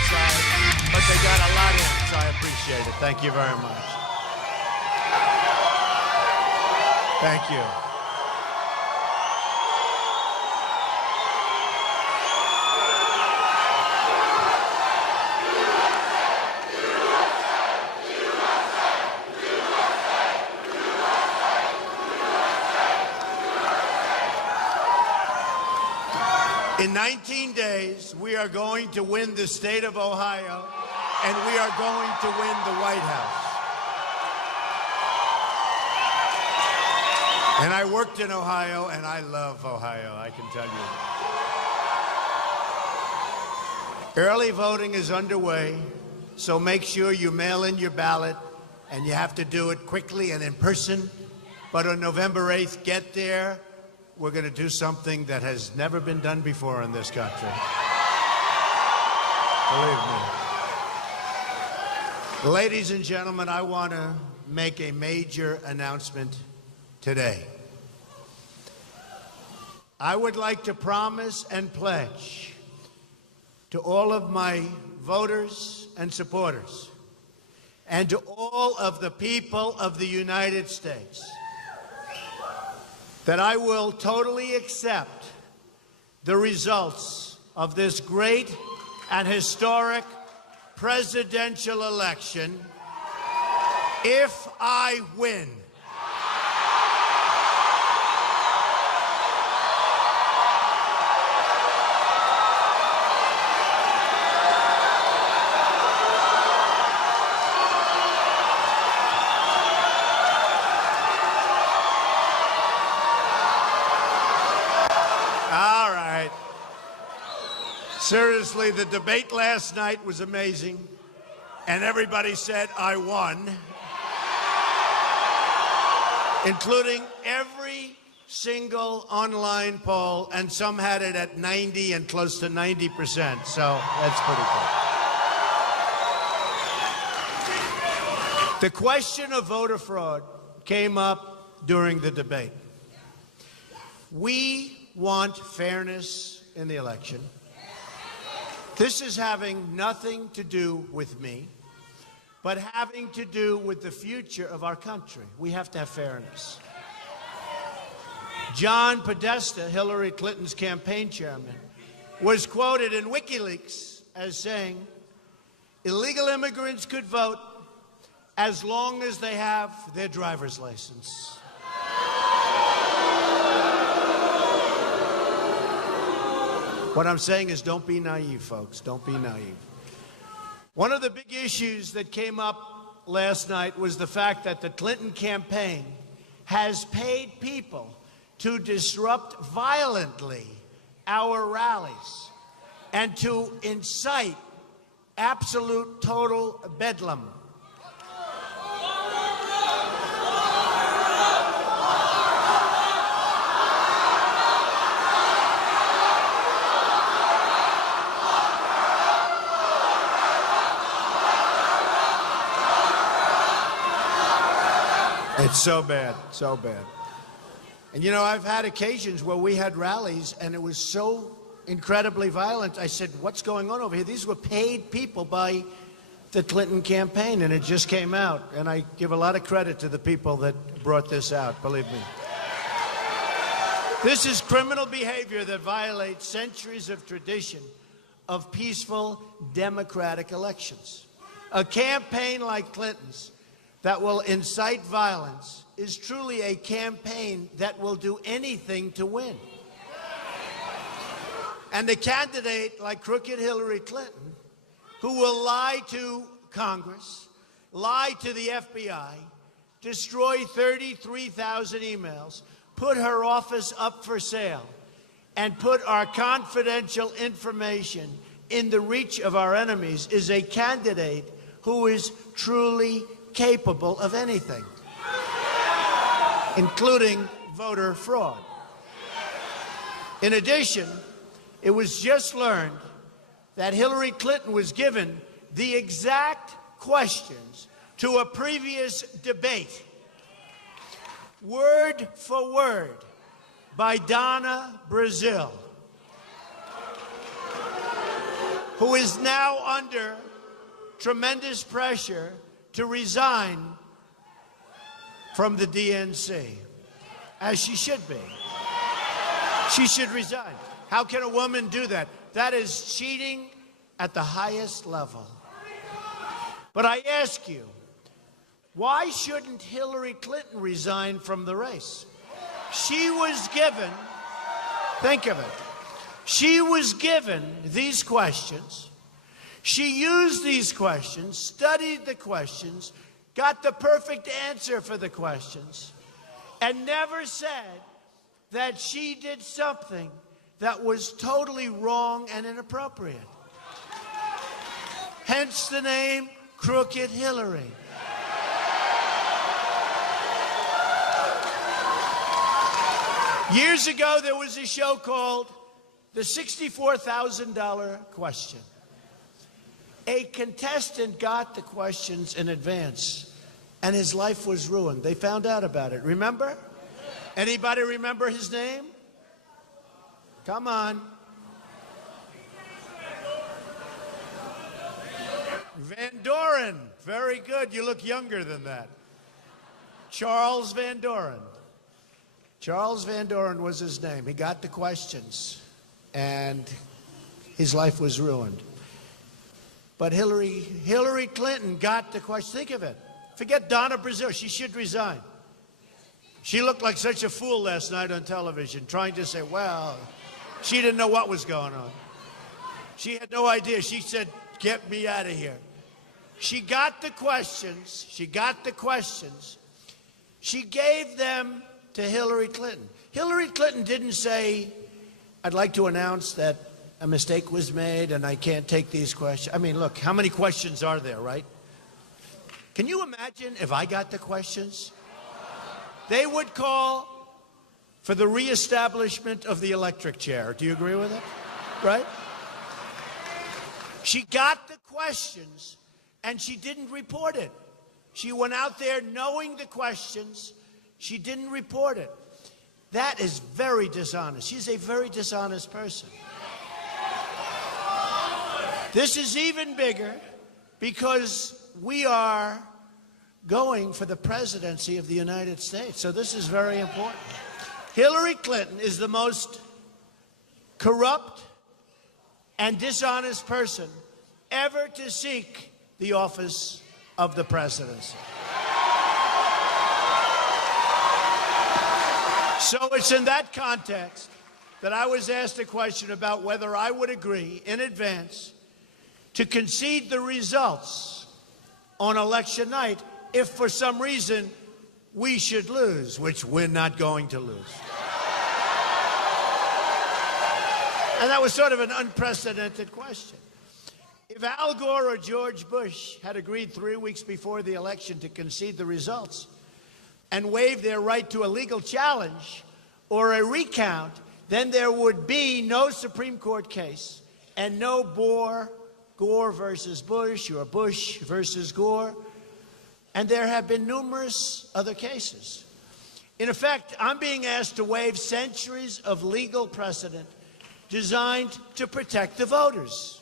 outside, but they got a lot in, so I appreciate it. Thank you very much. Thank you. In 19 days, we are going to win the state of Ohio, and we are going to win the White House. And I worked in Ohio, and I love Ohio, I can tell you. Early voting is underway, so make sure you mail in your ballot, and you have to do it quickly and in person. But on November 8th, get there. We're going to do something that has never been done before in this country. Believe me. Ladies and gentlemen, I want to make a major announcement today. I would like to promise and pledge to all of my voters and supporters and to all of the people of the United States that I will totally accept the results of this great and historic presidential election if I win. Seriously, the debate last night was amazing, and everybody said I won, including every single online poll, and some had it at 90 and close to 90%, so that's pretty cool. The question of voter fraud came up during the debate. We want fairness in the election. This is having nothing to do with me, but having to do with the future of our country. We have to have fairness. John Podesta, Hillary Clinton's campaign chairman, was quoted in WikiLeaks as saying, illegal immigrants could vote as long as they have their driver's license. What I'm saying is don't be naive, folks. Don't be naive. One of the big issues that came up last night was the fact that the Clinton campaign has paid people to disrupt violently our rallies and to incite absolute total bedlam. It's so bad, so bad. And you know, I've had occasions where we had rallies and it was so incredibly violent. I said, what's going on over here? These were paid people by the Clinton campaign, and it just came out. And I give a lot of credit to the people that brought this out, believe me. This is criminal behavior that violates centuries of tradition of peaceful democratic elections. A campaign like Clinton's that will incite violence is truly a campaign that will do anything to win. And a candidate like crooked Hillary Clinton, who will lie to Congress, lie to the FBI, destroy 33,000 emails, put her office up for sale, and put our confidential information in the reach of our enemies, is a candidate who is truly capable of anything, including voter fraud. In addition, it was just learned that Hillary Clinton was given the exact questions to a previous debate, word for word, by Donna Brazile, who is now under tremendous pressure to resign from the DNC, as she should be. She should resign. How can a woman do that? That is cheating at the highest level. But I ask you, why shouldn't Hillary Clinton resign from the race? She was given, think of it, she was given these questions. She used these questions, studied the questions, got the perfect answer for the questions, and never said that she did something that was totally wrong and inappropriate. Hence the name Crooked Hillary. Years ago, there was a show called The $64,000 Question. A contestant got the questions in advance, and his life was ruined. They found out about it. Remember? Anybody remember his name? Come on. Van Doren. Very good. You look younger than that. Charles Van Doren. Charles Van Doren was his name. He got the questions, and his life was ruined. But Hillary Clinton got the question. Think of it. Forget Donna Brazile. She should resign. She looked like such a fool last night on television, trying to say, well, she didn't know what was going on. She had no idea. She said, get me out of here. She got the questions. She got the questions. She gave them to Hillary Clinton. Hillary Clinton didn't say, I'd like to announce that a mistake was made and I can't take these questions. I mean, look, how many questions are there, right? Can you imagine if I got the questions? They would call for the reestablishment of the electric chair. Do you agree with it? Right? She got the questions and she didn't report it. She went out there knowing the questions. She didn't report it. That is very dishonest. She's a very dishonest person. This is even bigger because we are going for the presidency of the United States. So this is very important. Hillary Clinton is the most corrupt and dishonest person ever to seek the office of the presidency. So it's in that context that I was asked a question about whether I would agree in advance to concede the results on election night if for some reason we should lose, which we're not going to lose. And that was sort of an unprecedented question. If Al Gore or George Bush had agreed 3 weeks before the election to concede the results and waive their right to a legal challenge or a recount, then there would be no Supreme Court case and no Gore versus Bush or Bush versus Gore. And there have been numerous other cases. In effect, I'm being asked to waive centuries of legal precedent designed to protect the voters.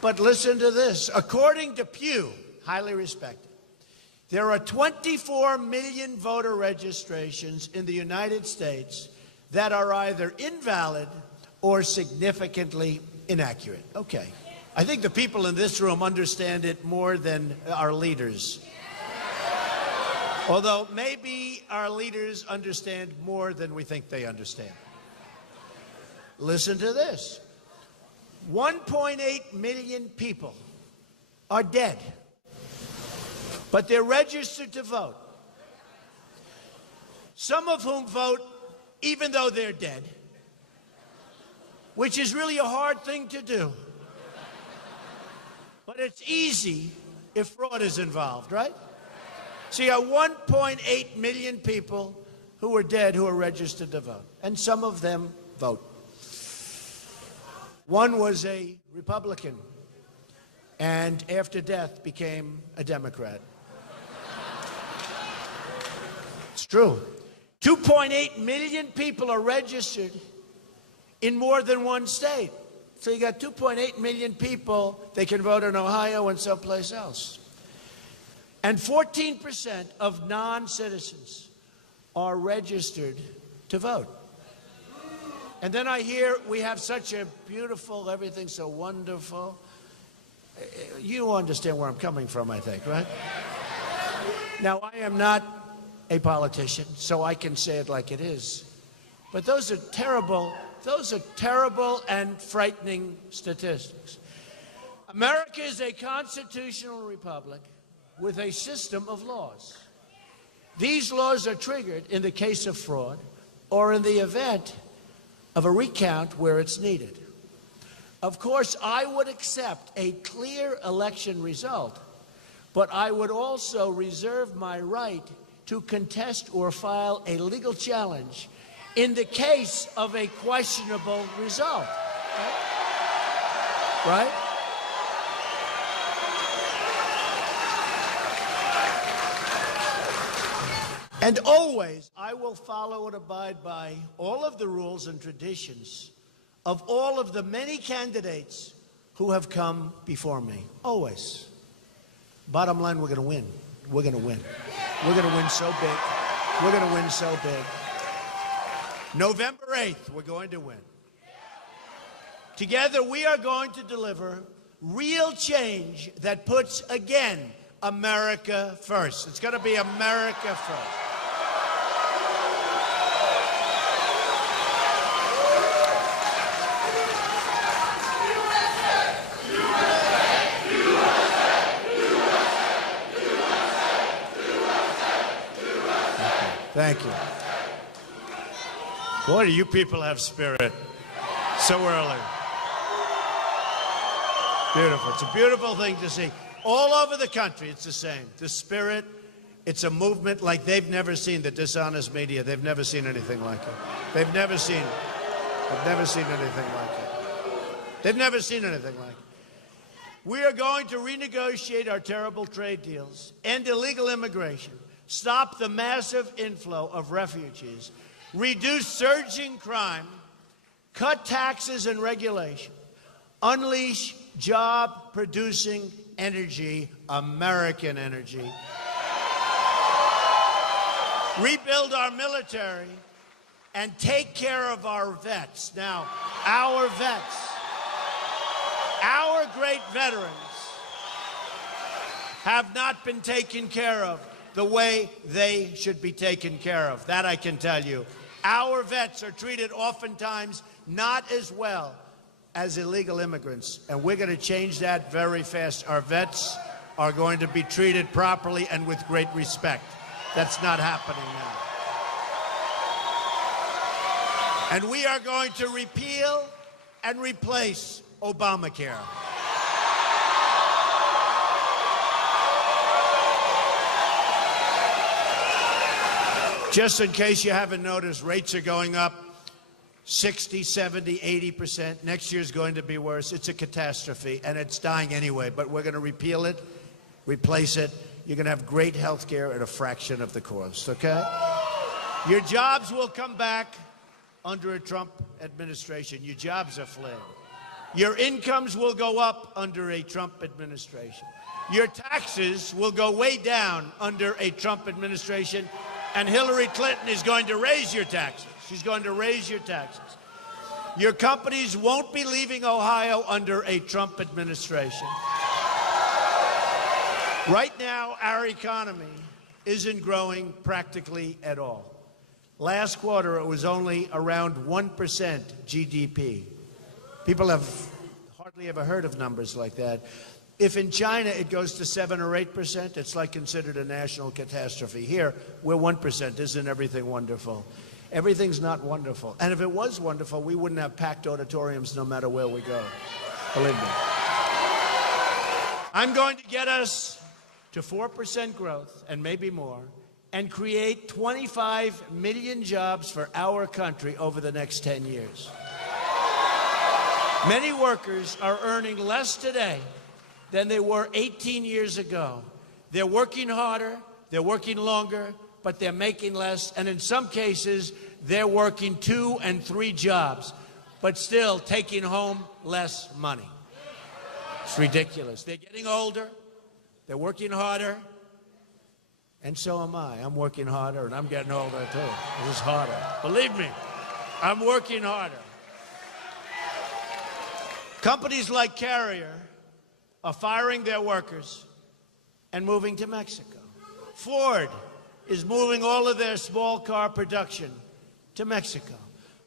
But listen to this. According to Pew, highly respected, there are 24 million voter registrations in the United States that are either invalid or significantly inaccurate. Okay. I think the people in this room understand it more than our leaders. Although maybe our leaders understand more than we think they understand. Listen to this. 1.8 million people are dead, but they're registered to vote. Some of whom vote even though they're dead, which is really a hard thing to do. But it's easy if fraud is involved, right? So you got 1.8 million people who are dead who are registered to vote, and some of them vote. One was a Republican, and after death became a Democrat. It's true. 2.8 million people are registered in more than one state. So you got 2.8 million people. They can vote in Ohio and someplace else. And 14% of non-citizens are registered to vote. And then I hear we have such a beautiful, everything's so wonderful. You understand where I'm coming from, I think, right? Now, I am not a politician, so I can say it like it is. But those are terrible and frightening statistics. America is a constitutional republic with a system of laws. These laws are triggered in the case of fraud or in the event of a recount where it's needed. Of course, I would accept a clear election result, but I would also reserve my right to contest or file a legal challenge in the case of a questionable result. Right? And always, I will follow and abide by all of the rules and traditions of all of the many candidates who have come before me. Always. Bottom line, we're going to win. We're going to win. We're going to win so big. We're going to win so big. November 8th, we're going to win. Together, we are going to deliver real change that puts, again, America first. It's going to be America first. Thank you. Boy, do you people have spirit. So early. Beautiful. It's a beautiful thing to see. All over the country, it's the same. The spirit, it's a movement like they've never seen. The dishonest media, they've never seen anything like it. They've never seen it. They've never seen anything like it. They've never seen anything like it. We are going to renegotiate our terrible trade deals, end illegal immigration, stop the massive inflow of refugees, reduce surging crime, cut taxes and regulation, unleash job-producing energy, American energy, rebuild our military, and take care of our vets. Now, our vets, our great veterans, have not been taken care of the way they should be taken care of. That I can tell you. Our vets are treated oftentimes not as well as illegal immigrants, and we're going to change that very fast. Our vets are going to be treated properly and with great respect. That's not happening now. And we are going to repeal and replace Obamacare. Just in case you haven't noticed, rates are going up 60, 70, 80%. Next year's going to be worse. It's a catastrophe, and it's dying anyway. But we're going to repeal it, replace it. You're going to have great health care at a fraction of the cost, okay? Your jobs will come back under a Trump administration. Your jobs are fleeing. Your incomes will go up under a Trump administration. Your taxes will go way down under a Trump administration. And Hillary Clinton is going to raise your taxes. She's going to raise your taxes. Your companies won't be leaving Ohio under a Trump administration. Right now, our economy isn't growing practically at all. Last quarter, it was only around 1% GDP. People have hardly ever heard of numbers like that. If in China it goes to 7 or 8%, it's like considered a national catastrophe. Here, we're 1%. Isn't everything wonderful? Everything's not wonderful. And if it was wonderful, we wouldn't have packed auditoriums no matter where we go. Believe me. I'm going to get us to 4% growth, and maybe more, and create 25 million jobs for our country over the next 10 years. Many workers are earning less today than they were 18 years ago. They're working harder, they're working longer, but they're making less, and in some cases, they're working 2 and 3 jobs. but still taking home less money. It's ridiculous. They're getting older. They're working harder. And so am I. I'm working harder, and I'm getting older, too. This is harder. Believe me, I'm working harder. Companies like Carrier are firing their workers and moving to Mexico. Ford is moving all of their small car production to Mexico.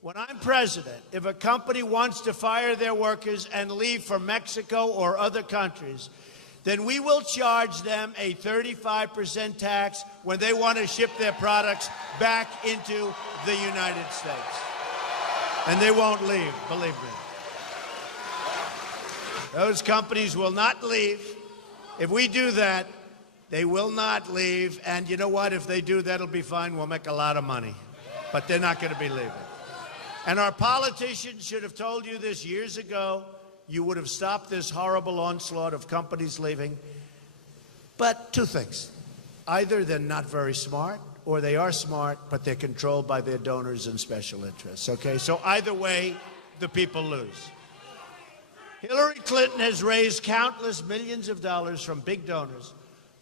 When I'm president, if a company wants to fire their workers and leave for Mexico or other countries, then we will charge them a 35% tax when they want to ship their products back into the United States. And they won't leave, believe me. Those companies will not leave. If we do that, they will not leave. And you know what? If they do, that'll be fine. We'll make a lot of money. But they're not going to be leaving. And our politicians should have told you this years ago. You would have stopped this horrible onslaught of companies leaving. But two things. Either they're not very smart, or they are smart, but they're controlled by their donors and special interests. Okay? So either way, the people lose. Hillary Clinton has raised countless millions of dollars from big donors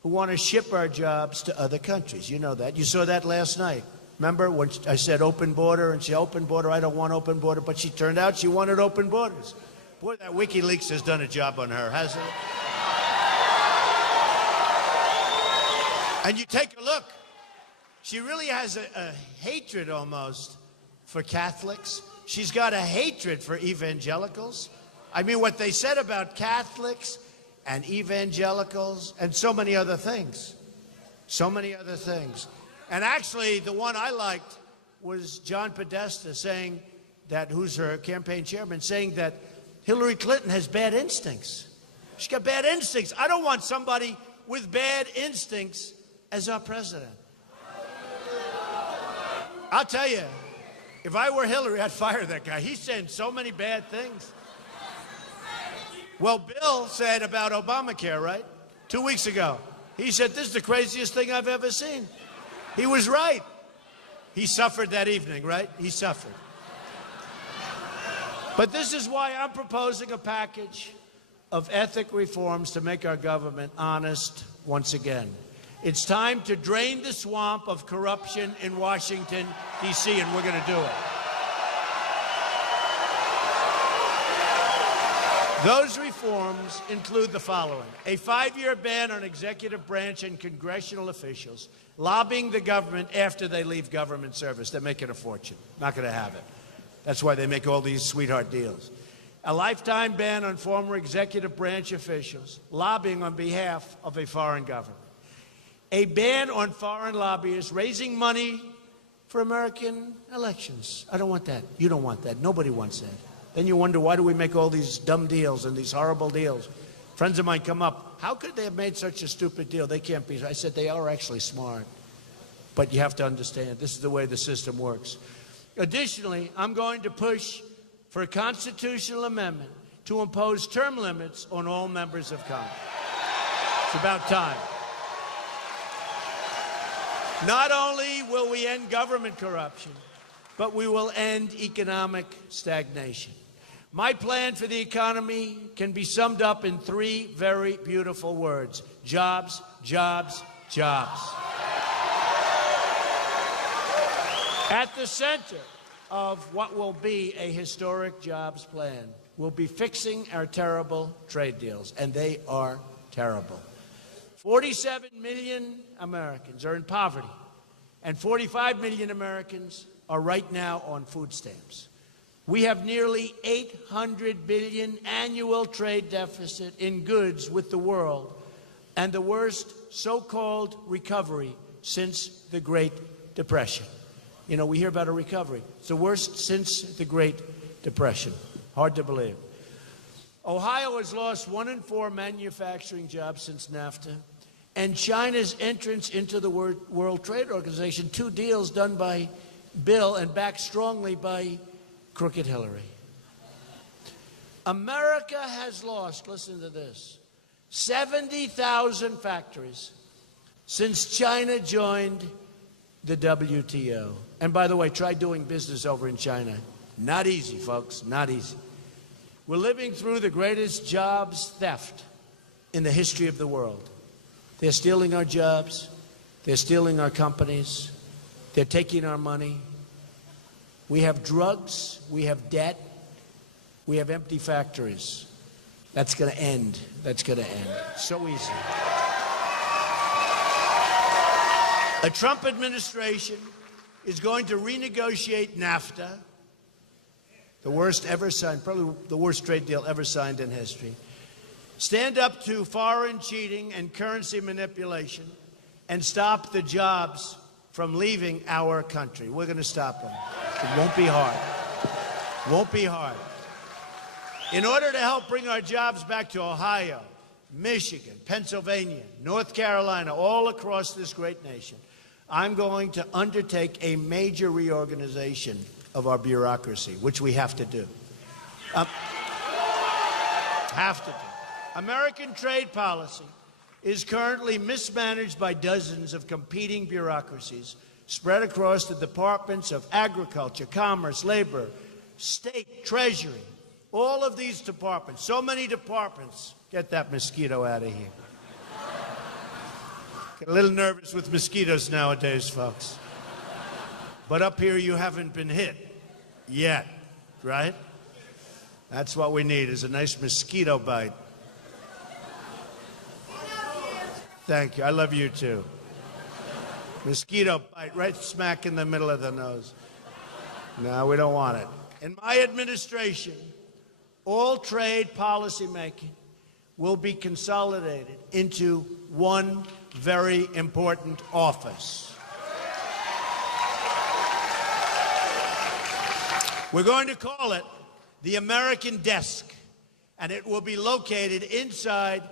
who want to ship our jobs to other countries. You know that. You saw that last night. Remember when I said open border, and she open border, I don't want open border, but she turned out she wanted open borders. Boy, that WikiLeaks has done a job on her, hasn't it? And you take a look. She really has a hatred almost for Catholics. She's got a hatred for evangelicals. I mean, what they said about Catholics and evangelicals and so many other things. So many other things. And actually, the one I liked was John Podesta saying that, who's her campaign chairman, saying that Hillary Clinton has bad instincts. She's got bad instincts. I don't want somebody with bad instincts as our president. I'll tell you, if I were Hillary, I'd fire that guy. He's saying so many bad things. Well, Bill said about Obamacare, right? 2 weeks ago. He said, this is the craziest thing I've ever seen. He was right. He suffered that evening, right? He suffered. But this is why I'm proposing a package of ethic reforms to make our government honest once again. It's time to drain the swamp of corruption in Washington, D.C., and we're going to do it. Those reforms include the following: a 5-year ban on executive branch and congressional officials lobbying the government after they leave government service. They're making a fortune. Not going to have it. That's why they make all these sweetheart deals. A lifetime ban on former executive branch officials lobbying on behalf of a foreign government. A ban on foreign lobbyists raising money for American elections. I don't want that. You don't want that. Nobody wants that. Then you wonder, why do we make all these dumb deals and these horrible deals? Friends of mine come up, how could they have made such a stupid deal? They can't be. I said, they are actually smart. But you have to understand, this is the way the system works. Additionally, I'm going to push for a constitutional amendment to impose term limits on all members of Congress. It's about time. Not only will we end government corruption, but we will end economic stagnation. My plan for the economy can be summed up in 3 very beautiful words: jobs, jobs, jobs. At the center of what will be a historic jobs plan will be fixing our terrible trade deals, and they are terrible. 47 million Americans are in poverty, and 45 million Americans are right now on food stamps. We have nearly $800 billion annual trade deficit in goods with the world, and the worst so-called recovery since the Great Depression. You know, we hear about a recovery. It's the worst since the Great Depression. Hard to believe. Ohio has lost 1 in 4 manufacturing jobs since NAFTA, and China's entrance into the World Trade Organization, 2 deals done by Bill and backed strongly by crooked Hillary. America has lost, listen to this, 70,000 factories since China joined the WTO. And by the way, try doing business over in China. Not easy, folks, not easy. We're living through the greatest jobs theft in the history of the world. They're stealing our jobs. They're stealing our companies. They're taking our money. We have drugs. We have debt. We have empty factories. That's going to end. That's going to end. So easy. A Trump administration is going to renegotiate NAFTA, the worst ever signed, probably the worst trade deal ever signed in history, stand up to foreign cheating and currency manipulation, and stop the jobs from leaving our country. We're going to stop them. It won't be hard. Won't be hard. In order to help bring our jobs back to Ohio, Michigan, Pennsylvania, North Carolina, all across this great nation, I'm going to undertake a major reorganization of our bureaucracy, which we have to do. Have to do. American trade policy is currently mismanaged by dozens of competing bureaucracies spread across the departments of agriculture, commerce, labor, state, treasury, all of these departments, so many departments. Get that mosquito out of here. Get a little nervous with mosquitoes nowadays, folks. But up here you haven't been hit yet, right? That's what we need, is a nice mosquito bite. Thank you. I love you too. Mosquito bite right smack in the middle of the nose. No, we don't want it. In my administration, all trade policy making will be consolidated into one very important office. We're going to call it the American Desk, and it will be located inside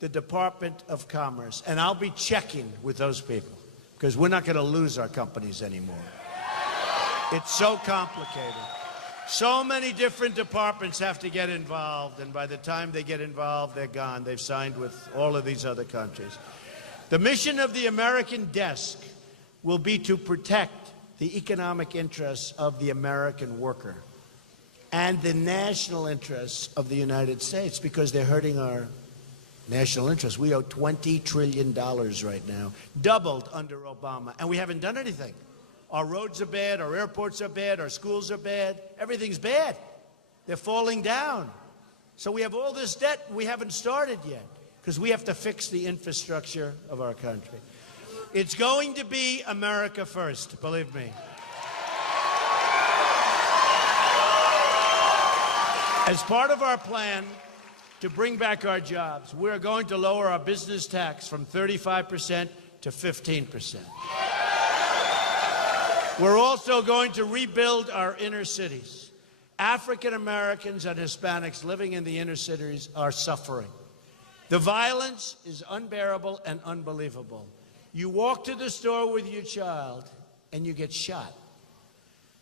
the Department of Commerce. And I'll be checking with those people, because we're not going to lose our companies anymore. It's so complicated. So many different departments have to get involved, and by the time they get involved, they're gone. They've signed with all of these other countries. The mission of the American Desk will be to protect the economic interests of the American worker and the national interests of the United States, because they're hurting our national interests. We owe $20 trillion right now, doubled under Obama, and we haven't done anything. Our roads are bad, our airports are bad, our schools are bad, everything's bad. They're falling down. So we have all this debt we haven't started yet, because we have to fix the infrastructure of our country. It's going to be America first, believe me. As part of our plan to bring back our jobs, we're going to lower our business tax from 35% to 15%. We're also going to rebuild our inner cities. African Americans and Hispanics living in the inner cities are suffering. The violence is unbearable and unbelievable. You walk to the store with your child and you get shot.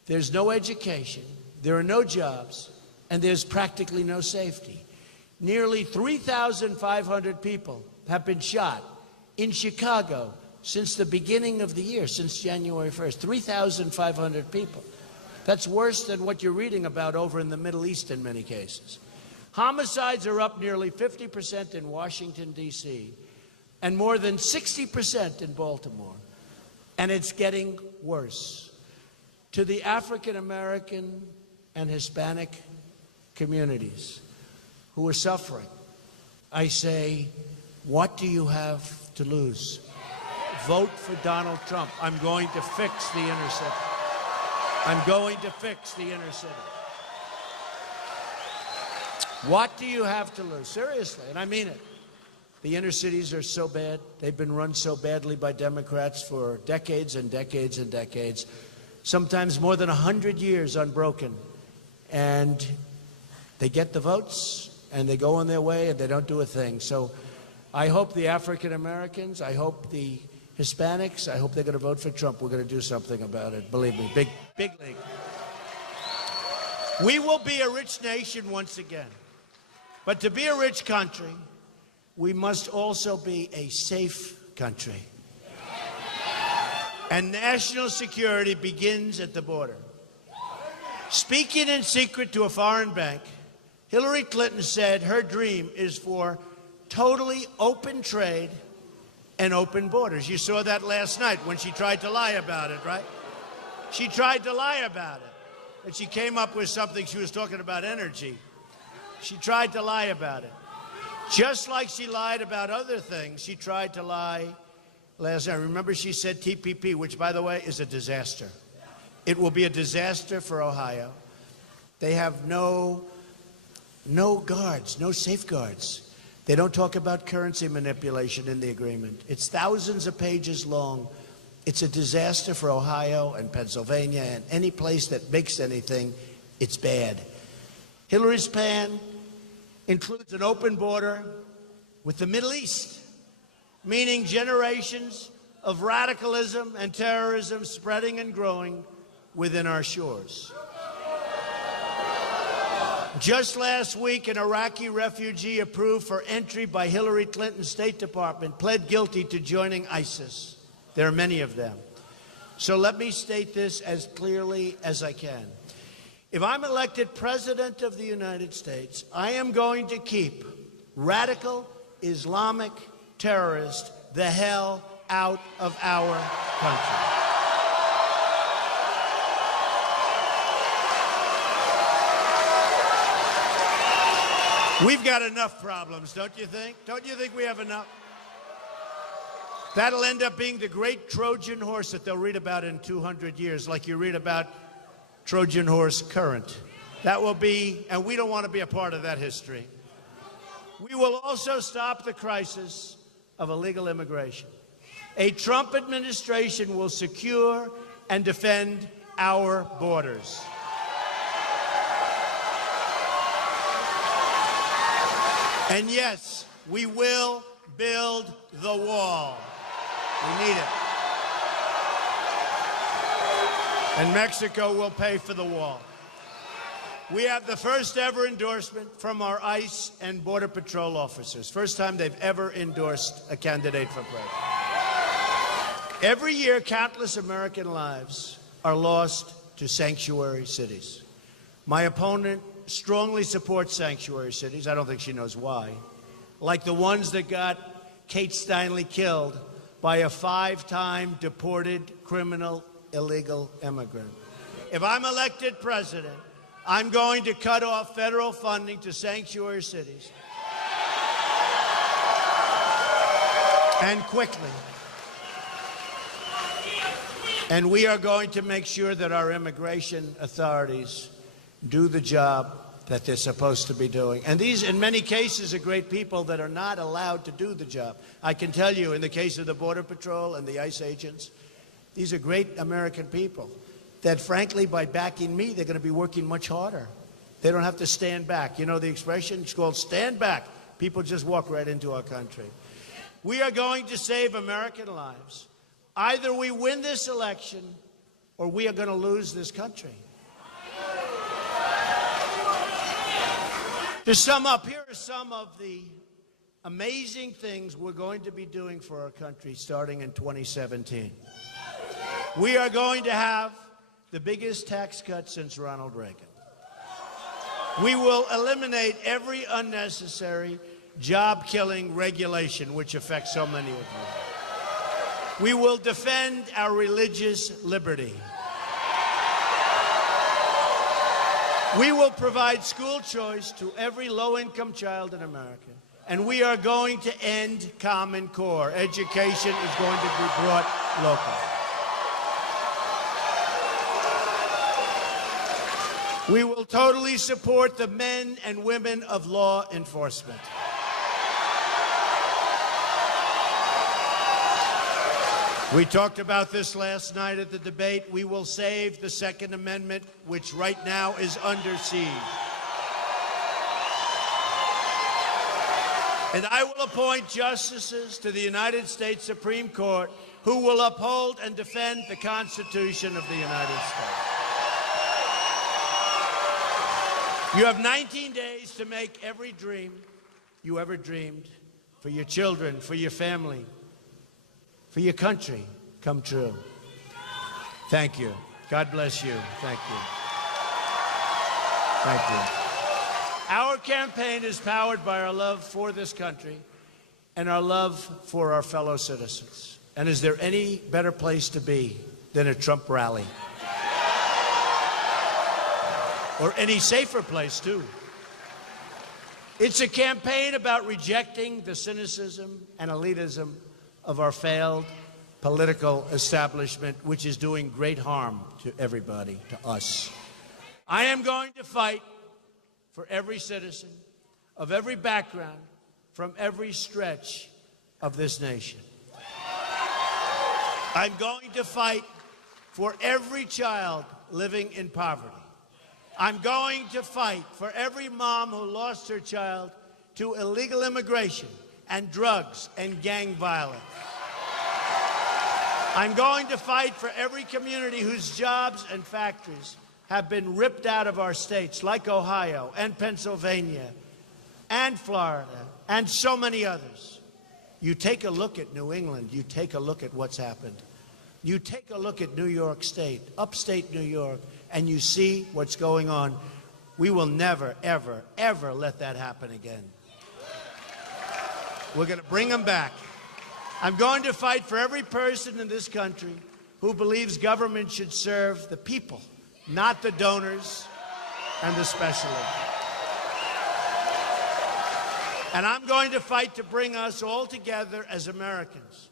There's no education, there are no jobs, and there's practically no safety. Nearly 3,500 people have been shot in Chicago since the beginning of the year, since January 1st. 3,500 people. That's worse than what you're reading about over in the Middle East in many cases. Homicides are up nearly 50% in Washington, D.C., and more than 60% in Baltimore. And it's getting worse. To the African American and Hispanic communities who are suffering, I say, what do you have to lose? Vote for Donald Trump. I'm going to fix the inner city. I'm going to fix the inner city. What do you have to lose? Seriously, and I mean it. The inner cities are so bad. They've been run so badly by Democrats for decades and decades and decades, sometimes more than 100 years unbroken. And they get the votes, and they go on their way, and they don't do a thing. So I hope the African Americans, I hope the Hispanics, I hope they're going to vote for Trump. We're going to do something about it. Believe me, big league. We will be a rich nation once again. But to be a rich country, we must also be a safe country. And national security begins at the border. Speaking in secret to a foreign bank, Hillary Clinton said her dream is for totally open trade and open borders. You saw that last night when she tried to lie about it, right? She tried to lie about it. And she came up with something. She was talking about energy. She tried to lie about it. Just like she lied about other things, she tried to lie last night. Remember, she said TPP, which, by the way, is a disaster. It will be a disaster for Ohio. They have no guards, no safeguards. They don't talk about currency manipulation in the agreement. It's thousands of pages long. It's a disaster for Ohio and Pennsylvania and any place that makes anything. It's bad. Hillary's plan includes an open border with the Middle East, meaning generations of radicalism and terrorism spreading and growing within our shores. Just last week, an Iraqi refugee approved for entry by Hillary Clinton's State Department pled guilty to joining ISIS. There are many of them. So let me state this as clearly as I can. If I'm elected President of the United States, I am going to keep radical Islamic terrorists the hell out of our country. We've got enough problems, don't you think? Don't you think we have enough? That'll end up being the great Trojan horse that they'll read about in 200 years, like you read about Trojan horse current. That will be, and we don't want to be a part of that history. We will also stop the crisis of illegal immigration. A Trump administration will secure and defend our borders. And yes, we will build the wall. We need it. And Mexico will pay for the wall. We have the first ever endorsement from our ICE and Border Patrol officers. First time they've ever endorsed a candidate for president. Every year, countless American lives are lost to sanctuary cities. My opponent strongly supports sanctuary cities. I don't think she knows why. Like the ones that got Kate Steinle killed by a 5-time deported criminal illegal immigrant. If I'm elected president, I'm going to cut off federal funding to sanctuary cities. And quickly. And we are going to make sure that our immigration authorities do the job that they're supposed to be doing. And these, in many cases, are great people that are not allowed to do the job. I can tell you, in the case of the Border Patrol and the ICE agents, these are great American people that, frankly, by backing me, they're going to be working much harder. They don't have to stand back. You know the expression? It's called stand back. People just walk right into our country. We are going to save American lives. Either we win this election or we are going to lose this country. To sum up, here are some of the amazing things we're going to be doing for our country starting in 2017. We are going to have the biggest tax cut since Ronald Reagan. We will eliminate every unnecessary job-killing regulation which affects so many of you. We will defend our religious liberty. We will provide school choice to every low-income child in America. And we are going to end Common Core. Education is going to be brought local. We will totally support the men and women of law enforcement. We talked about this last night at the debate. We will save the Second Amendment, which right now is under siege. And I will appoint justices to the United States Supreme Court who will uphold and defend the Constitution of the United States. You have 19 days to make every dream you ever dreamed for your children, for your family, for your country come true. Thank you. God bless you. Thank you. Thank you. Our campaign is powered by our love for this country and our love for our fellow citizens. And is there any better place to be than a Trump rally? Or any safer place, too. It's a campaign about rejecting the cynicism and elitism of our failed political establishment, which is doing great harm to everybody, to us. I am going to fight for every citizen of every background from every stretch of this nation. I'm going to fight for every child living in poverty. I'm going to fight for every mom who lost her child to illegal immigration and drugs and gang violence. I'm going to fight for every community whose jobs and factories have been ripped out of our states, like Ohio and Pennsylvania and Florida and so many others. You take a look at New England, you take a look at what's happened. You take a look at New York State, upstate New York, and you see what's going on. We will never, ever, ever let that happen again. We're going to bring them back. I'm going to fight for every person in this country who believes government should serve the people, not the donors and the specialists. And I'm going to fight to bring us all together as Americans.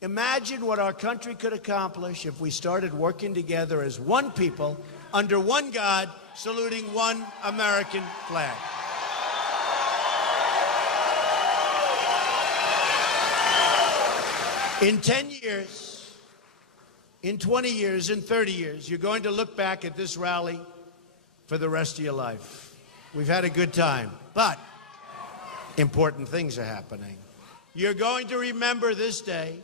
Imagine what our country could accomplish if we started working together as one people, under one God, saluting one American flag. In 10 years, in 20 years, in 30 years, you're going to look back at this rally for the rest of your life. We've had a good time, but important things are happening. You're going to remember this day.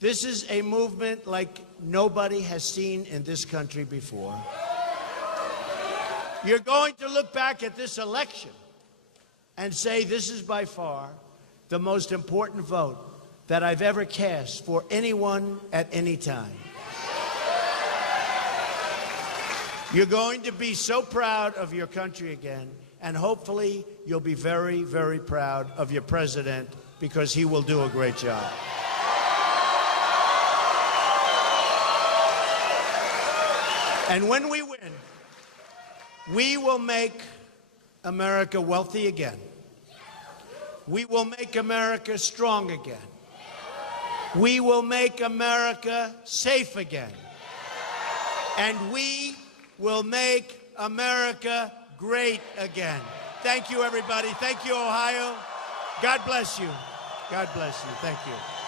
This is a movement like nobody has seen in this country before. You're going to look back at this election and say, this is by far the most important vote that I've ever cast for anyone at any time. You're going to be so proud of your country again, and hopefully you'll be very, very proud of your president, because he will do a great job. And when we win, we will make America wealthy again. We will make America strong again. We will make America safe again. And we will make America great again. Thank you, everybody. Thank you, Ohio. God bless you. God bless you. Thank you.